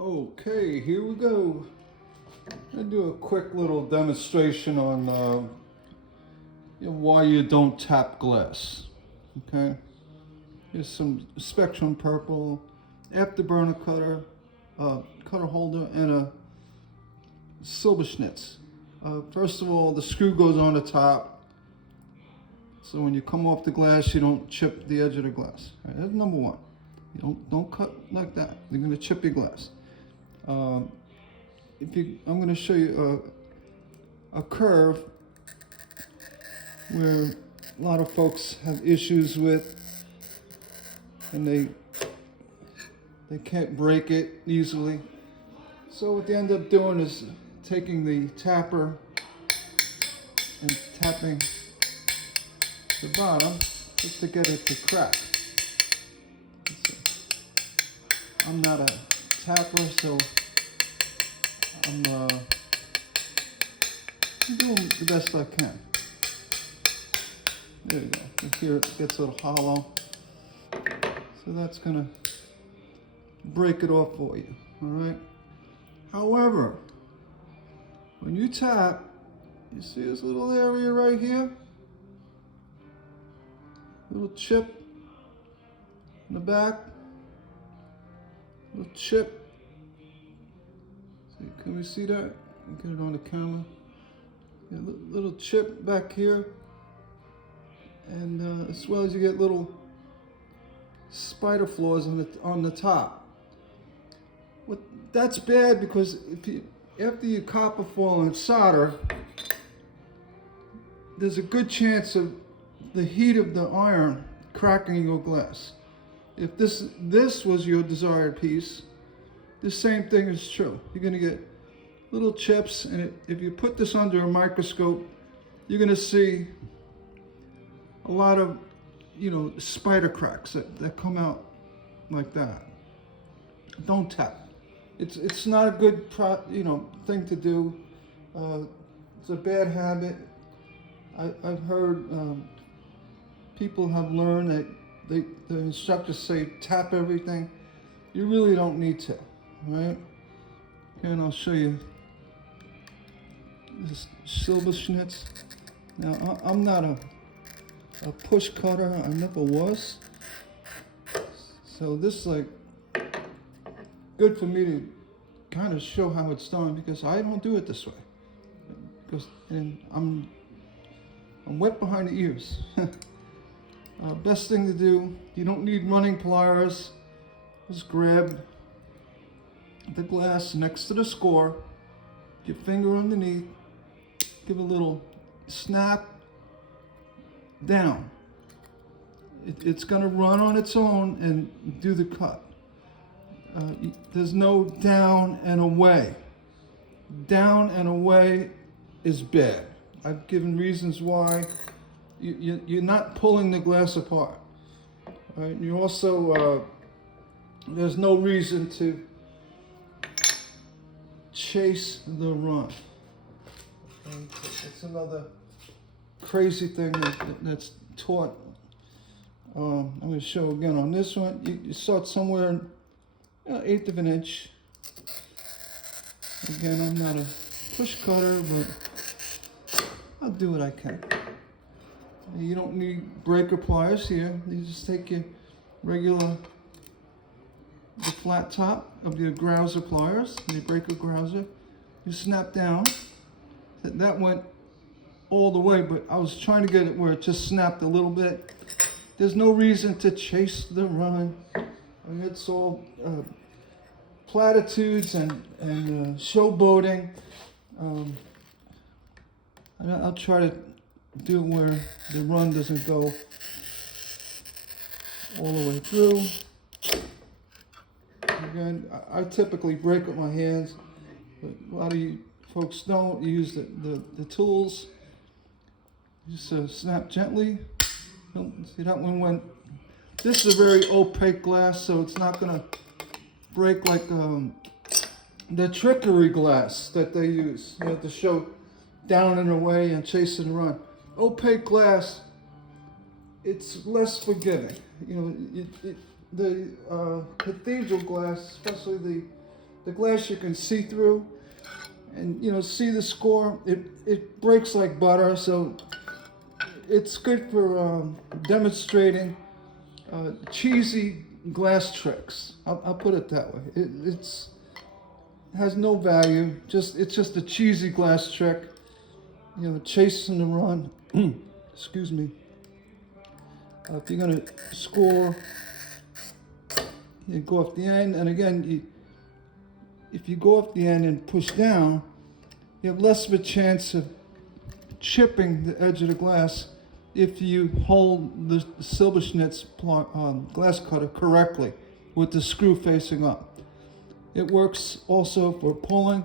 Okay, here we go. I'm gonna do a quick little demonstration on why you don't tap glass. Okay, here's some Spectrum purple, afterburner cutter, cutter holder, and a silver schnitz. First of all, the screw goes on the top, so when you come off the glass, you don't chip the edge of the glass. All right, that's number one. You don't cut like that. You're gonna chip your glass. I'm going to show you a curve where a lot of folks have issues with, and they can't break it easily. So what they end up doing is taking the tapper and tapping the bottom just to get it to crack. I'm not a tapper, so I'm doing the best I can. There you go. You hear it gets a little hollow. So that's gonna break it off for you, all right? However, when you tap, you see this little area right here? Little chip in the back. Little chip. Can we see that? Get it on the camera. Yeah, little chip back here, and as well as you get little spider flaws on the top. That's bad because after you copper foil and solder, there's a good chance of the heat of the iron cracking your glass. If this was your desired piece, the same thing is true. You're going to get little chips, and if you put this under a microscope, you're going to see a lot of, spider cracks that come out like that. Don't tap. It's not a good thing to do. It's a bad habit. I've heard people have learned that the instructors say tap everything. You really don't need to. Right, and I'll show you this silver schnitz. Now, I'm not a push cutter. I never was. So this is like good for me to kind of show how it's done, because I don't do it this way. And I'm wet behind the ears. Best thing to do, you don't need running pliers. Just grab the glass next to the score, your finger underneath, give a little snap down. It's going to run on its own and do the cut. There's no down and away. Down and away is bad. I've given reasons why. You're not pulling the glass apart. Right? You also, there's no reason to chase the run. It's another crazy thing that's taught. I'm going to show again on this one. You start somewhere, eighth of an inch. Again, I'm not a push cutter, but I'll do what I can. You don't need breaker pliers here. You just take your regular, the flat top of your grouser pliers, your breaker grouser. You snap down. That went all the way, but I was trying to get it where it just snapped a little bit. There's no reason to chase the run. I mean, it's all platitudes and showboating. I'll try to do where the run doesn't go all the way through. Again, I typically break with my hands, but a lot of you folks don't. You use the tools. Just snap gently. See, that one went. This is a very opaque glass, so it's not going to break like the trickery glass that they use, to show down and away and chase and run. Opaque glass, it's less forgiving. The cathedral glass, especially the glass you can see through, and you know, see the score. It breaks like butter, so it's good for demonstrating cheesy glass tricks. I'll put it that way. It has no value. It's just a cheesy glass trick. You know, chasing the run. Excuse me. If you're gonna score, you go off the end, and again, if you go off the end and push down, you have less of a chance of chipping the edge of the glass if you hold the Silberschnitz glass cutter correctly with the screw facing up. It works also for pulling.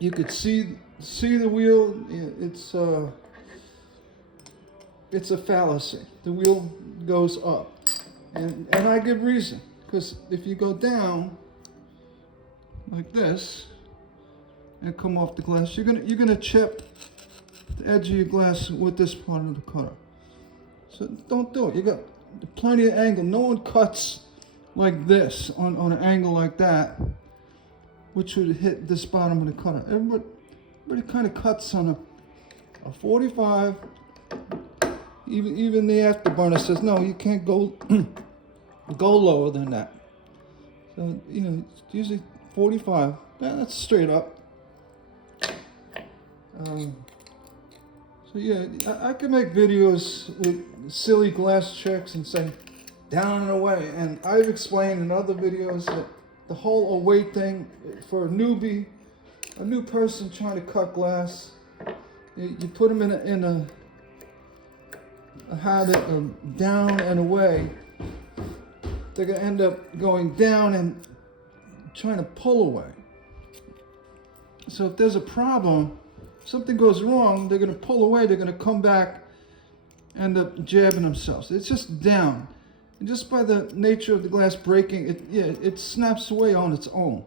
You could see the wheel. It's a fallacy. The wheel goes up, and I give reason, because if you go down like this and come off the glass, you're gonna chip the edge of your glass with this part of the cutter. So don't do it. You got plenty of angle. No one cuts like this on an angle like that, which would hit this bottom of the cutter. Everybody kind of cuts on a 45. Even the afterburner says no, you can't go lower than that. So you know, it's usually 45. That's straight up. So yeah, I can make videos with silly glass tricks and say down and away. And I've explained in other videos that the whole away thing for a newbie, a new person trying to cut glass, you put them in a habit of down and away. They're gonna end up going down and trying to pull away. So if there's a problem, something goes wrong, they're going to pull away, they're going to come back, end up jabbing themselves. It's just down. And just by the nature of the glass breaking, it snaps away on its own.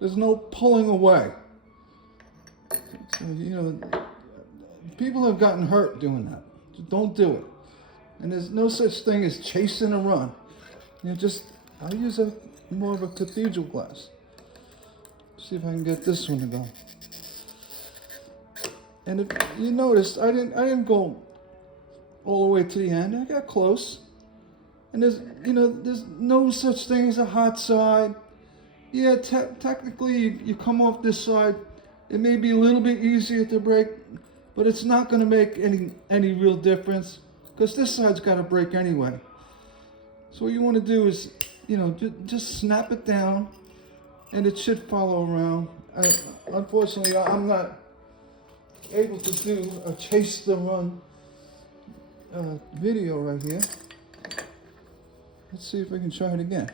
There's no pulling away. So, you know, people have gotten hurt doing that. So don't do it. And there's no such thing as chasing a run. You know, I'll use more of a cathedral glass. See if I can get this one to go. And if you noticed, I didn't go all the way to the end. I got close. And there's no such thing as a hot side. Yeah, technically you come off this side, it may be a little bit easier to break, but it's not going to make any real difference, because this side's got to break anyway. So what you want to do is, you know, just snap it down, and it should follow around. Unfortunately, I'm not able to do a chase the run video right here. Let's see if I can try it again.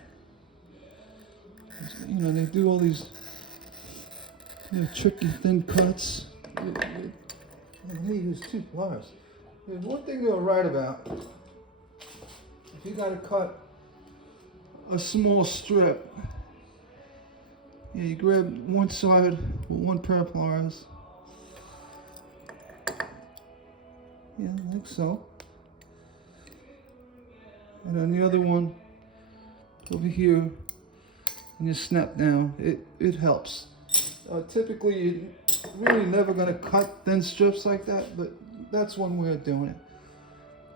You know, they do all these tricky thin cuts. They use 2 pliers. There's one thing you're right about. If you got to cut a small strip, you grab one side with 1 pair of pliers. Yeah, like so. And then the other one over here, and you snap down. It helps. Typically, you're really never going to cut thin strips like that, but that's one way of doing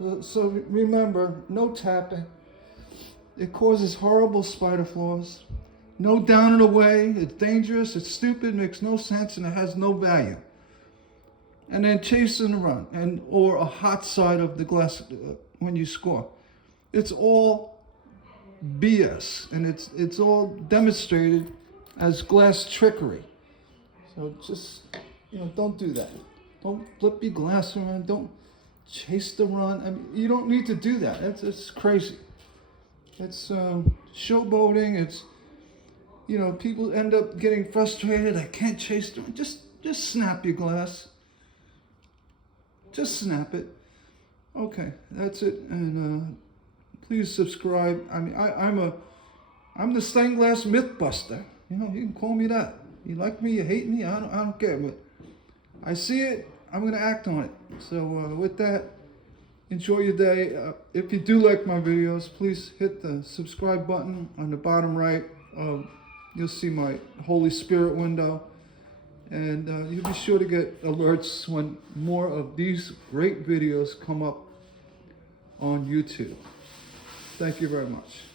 it. So remember, no tapping. It causes horrible spider flaws. No down and away. It's dangerous. It's stupid. Makes no sense, and it has no value. And then chase and run, or a hot side of the glass when you score. It's all BS, and it's all demonstrated as glass trickery. So just, you know, don't do that. Don't flip your glass around. Don't chase the run. I mean, you don't need to do that. It's crazy. It's showboating. It's, you know, people end up getting frustrated. I can't chase the run. Just snap your glass. Just snap it. Okay, that's it. And please subscribe. I mean, I'm the stained glass mythbuster. You know, you can call me that. You like me, you hate me, I don't care. But I see it, I'm gonna act on it. So with that, enjoy your day. If you do like my videos, please hit the subscribe button on the bottom right. You'll see my Holy Spirit window. And you'll be sure to get alerts when more of these great videos come up on YouTube. Thank you very much.